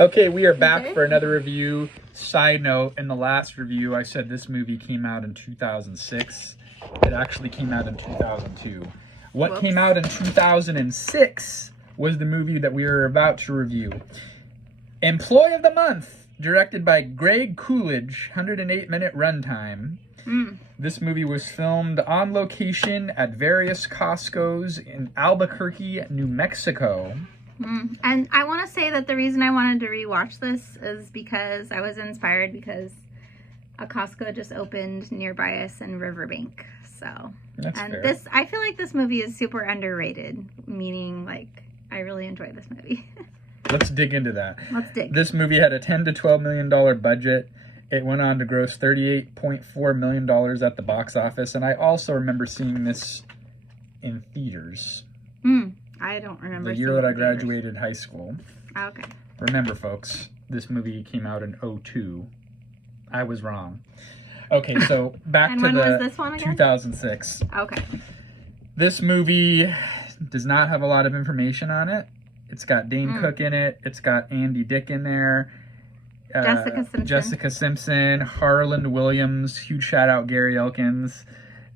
Okay, we are back for another review. Side note, in the last review, I said this movie came out in 2006. It actually came out in 2002. What came out in 2006 was the movie that we are about to review. Employee of the Month, directed by Greg Coolidge, 108-minute runtime. This movie was filmed on location at various Costco's in Albuquerque, New Mexico. And I want to say that the reason I wanted to rewatch this is because I was inspired because a Costco just opened nearby us in Riverbank. So, That's fair. this, I feel like this movie is super underrated, meaning like I really enjoy this movie. Let's dig into that. Let's dig. This movie had a $10 to $12 million budget. It went on to gross $38.4 million at the box office. And I also remember seeing this in theaters. I don't remember. The year that I graduated high school. Okay. Remember, folks, this movie came out in 2002. I was wrong. Okay, so back to when the was this one again? 2006. Okay. This movie does not have a lot of information on it. It's got Dane Cook in it. It's got Andy Dick in there. Jessica Simpson, Harland Williams, huge shout out Gary Elkins,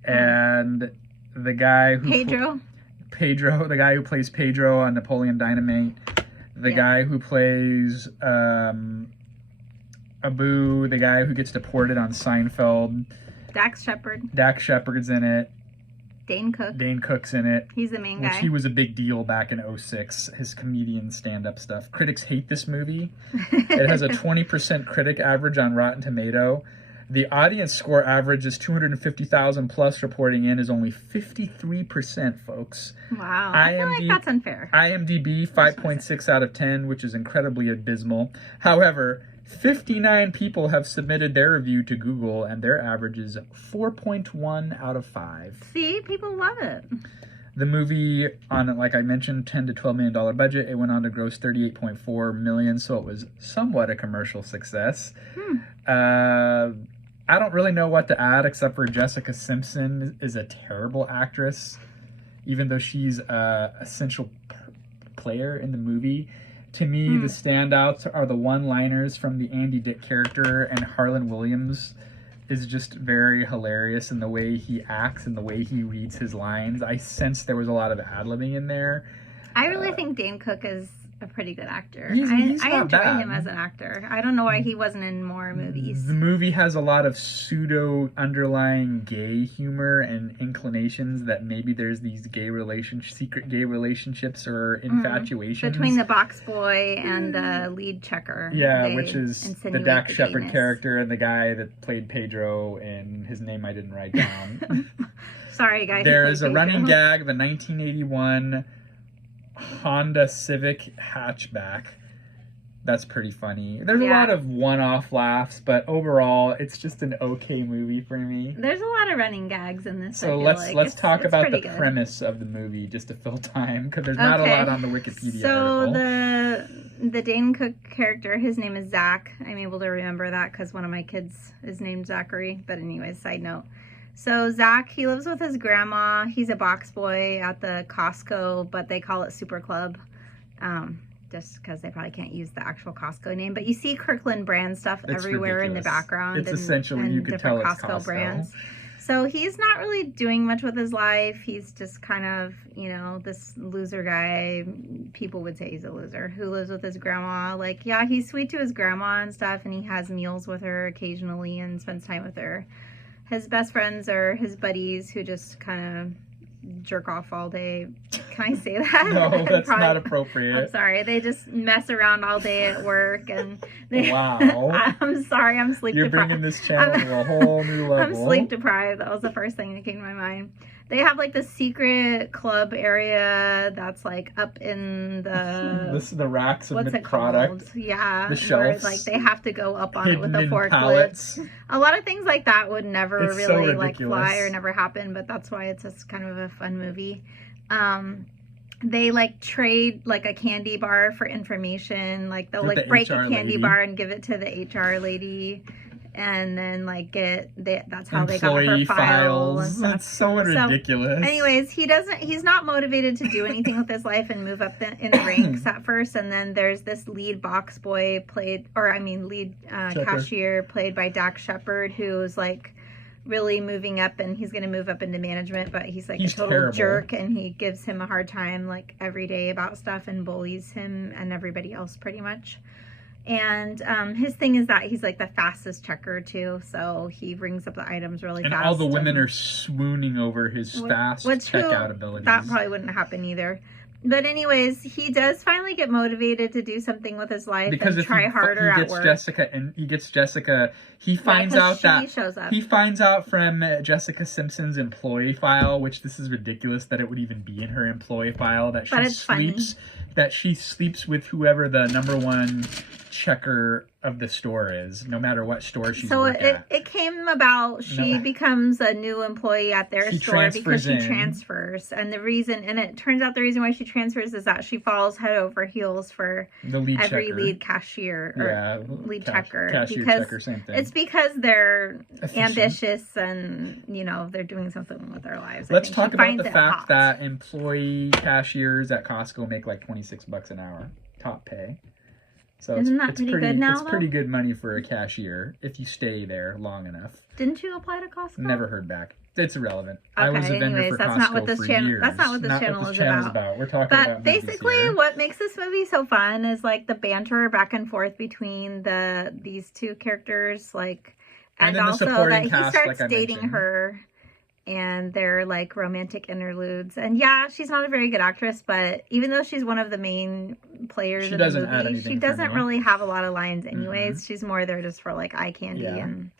and the guy who Pedro, the guy who plays Pedro on Napoleon Dynamite, the guy who plays Abu, the guy who gets deported on Seinfeld. Dax Shepard. Dax Shepard's in it. Dane Cook. Dane Cook's in it. He's the main guy. Which he was a big deal back in 2006, his comedian stand-up stuff. Critics hate this movie. It has a 20% critic average on Rotten Tomato. The audience score average is 250,000 plus, reporting in is only 53%, folks. Wow, I feel like that's unfair. IMDb, 5.6 out of 10, which is incredibly abysmal. However, 59 people have submitted their review to Google, and their average is 4.1 out of 5. See, people love it. The movie, on, like I mentioned, $10 to $12 million budget, it went on to gross $38.4 million, so it was somewhat a commercial success. I don't really know what to add, except for Jessica Simpson is a terrible actress, even though she's an essential player in the movie. To me, the standouts are the one-liners from the Andy Dick character, and Harland Williams is just very hilarious in the way he acts and the way he reads his lines. I sense there was a lot of ad-libbing in there. I really think Dane Cook is a pretty good actor. He's I enjoy bad. him as an actor. I don't know why he wasn't in more movies. The movie has a lot of pseudo underlying gay humor and inclinations that maybe there's these secret gay relationships or infatuations between the box boy and the lead checker. Yeah, which is the Dax Shepard character and the guy that played Pedro, and his name I didn't write down. Sorry, guys. There is a running gag of a 1981 Honda Civic hatchback. That's pretty funny. There's a lot of one-off laughs, but overall, it's just an okay movie for me. There's a lot of running gags in this. So let's talk about the premise of the movie just to fill time, because there's not a lot on the Wikipedia article. So the Dane Cook character, his name is Zach. I'm able to remember that because one of my kids is named Zachary. But anyways, side note. So Zach, he lives with his grandma. He's a box boy at the Costco, but they call it Super Club, just because they probably can't use the actual Costco name. But you see Kirkland brand stuff everywhere in the background. It's essentially, you could tell it's Costco brands. So he's not really doing much with his life. He's just kind of, you know, this loser guy. People would say he's a loser who lives with his grandma. Like, yeah, he's sweet to his grandma and stuff, and he has meals with her occasionally and spends time with her. His best friends are his buddies who just kind of jerk off all day. Can I say that? No, that's not appropriate. I'm sorry. They just mess around all day at work, and wow. I'm sorry. I'm sleep deprived. You're bringing this channel to a whole new level. I'm sleep deprived. That was the first thing that came to my mind. They have like the secret club area that's like up in the racks of product. Yeah, the shelves. Where, like they have to go up on it with a forklift. A lot of things like that would never really like fly or never happen, but that's why it's just kind of a fun movie. They like trade like a candy bar for information. Like they'll like break a candy bar and give it to the HR lady. and then like that's how they got her Employee file and files. stuff. That's so ridiculous. Anyways, he's not motivated to do anything with his life and move up in the ranks at first. And then there's this lead box boy lead cashier played by Dak Shepard, who's like really moving up, and he's going to move up into management, but he's like a total terrible. jerk, and he gives him a hard time like every day about stuff and bullies him and everybody else pretty much. And his thing is that he's like the fastest checker too, so he rings up the items really fast. And all the women are swooning over his fast checkout abilities. That probably wouldn't happen either. But anyways, he does finally get motivated to do something with his life and try harder at work. He finds out that shows up. He finds out from Jessica Simpson's employee file, which this is ridiculous that it would even be in her employee file, that she sleeps with whoever the number one checker of the store is, no matter what store she's at. It came about, she becomes a new employee at their store because she transfers. And it turns out the reason why she transfers is that she falls head over heels for the lead lead cashier or lead checker. Checker, same thing. It's because they're ambitious and, they're doing something with their lives. Let's talk about the fact that employee cashiers at Costco make like $26 an hour, top pay. So isn't that pretty good now? It's pretty good money for a cashier if you stay there long enough. Didn't you apply to Costco? Never heard back. It's irrelevant. Okay, I was a vendor for Costco for years. That's not what this channel is about. We're talking about basically what makes this movie so fun is like the banter back and forth between these two characters, like, and also that he starts dating her. And they're like romantic interludes. And yeah, she's not a very good actress, but even though she's one of the main players in the movie, she doesn't really have a lot of lines anyways. Mm-hmm. She's more there just for like eye candy and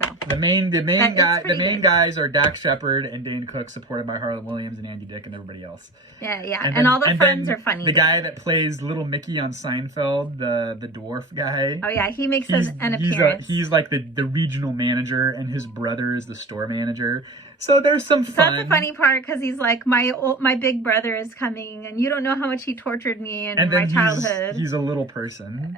so. The main guys are Dak Shepard and Dane Cook, supported by Harlan Williams and Andy Dick and everybody else. Yeah. And all the friends are funny. The guy that plays Little Mickey on Seinfeld, the dwarf guy. Oh yeah, he makes an appearance. He's like the regional manager, and his brother is the store manager. So there's some fun. That's the funny part, because he's like, my big brother is coming, and you don't know how much he tortured me in my childhood. He's a little person.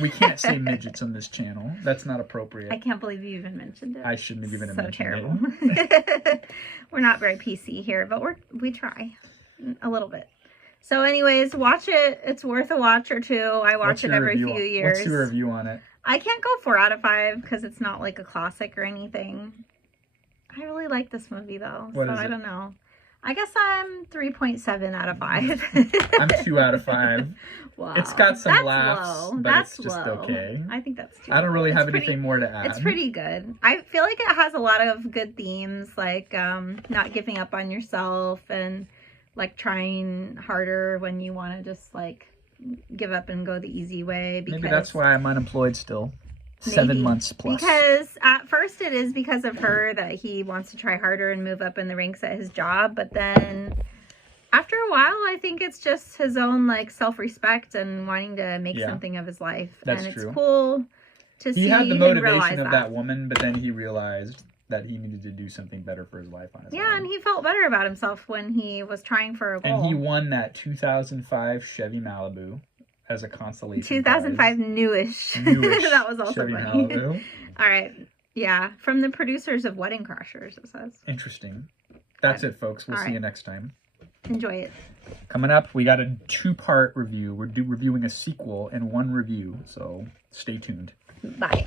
We can't say midgets on this channel. That's not appropriate. I can't believe you even mentioned it. I shouldn't have even mentioned terrible. It. We're not very PC here, but we try a little bit. So anyways, watch it. It's worth a watch or two. I watch it every few years. What's your review on it? I can't go 4 out of 5 because it's not like a classic or anything. I really like this movie though, so I don't know. I guess I'm 3.7 out of 5. I'm 2 out of 5. Wow. It's got some laughs, low. but That's it's just low. Okay. I think that's too I don't really low. have anything more to add. It's pretty good. I feel like it has a lot of good themes, like not giving up on yourself and like trying harder when you want to just like give up and go the easy way. Maybe that's why I'm unemployed still. 7 months plus. Because at first it is because of her that he wants to try harder and move up in the ranks at his job. But then after a while, I think it's just his own like self-respect and wanting to make something of his life. That's and true. It's cool to see. He had the motivation of that woman, but then he realized that he needed to do something better for his life on his own. Yeah, and he felt better about himself when he was trying for a goal. And he won that 2005 Chevy Malibu as a consolation 2005 prize. Newish. That was also Chevy funny. Malibu. All right. Yeah. From the producers of Wedding Crashers, it says. Interesting. That's it, folks. We'll see you next time. Enjoy it. Coming up, we got a 2-part review. We're reviewing a sequel and 1 review, so stay tuned. Bye.